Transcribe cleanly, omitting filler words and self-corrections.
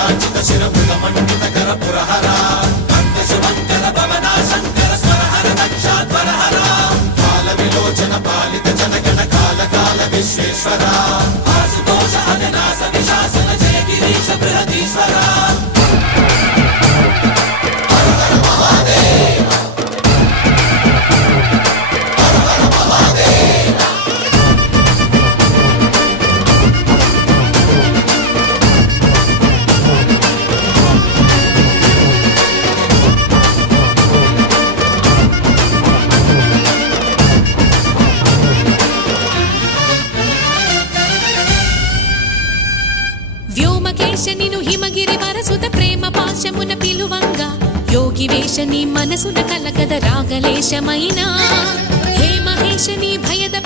కాంచిత శిరముల మండిత కర పురహర భక్త శుభంకర భవనా శంకర స్వరహర దక్షాధ్వరహర కాల విలోచన పాలిత జనగణ కాల కాల విశ్వేశ్వర ఆశుతోష అవినాశ విశాసన జయ గిరీశ బృహదీశ్వర వ్యోమకేశనిను హిమగిరి వరసుత ప్రేమ పాశమున పిలువంగా యోగి వేషని మనసున కలకద రాగలేశమైనా హే మహేశని భయద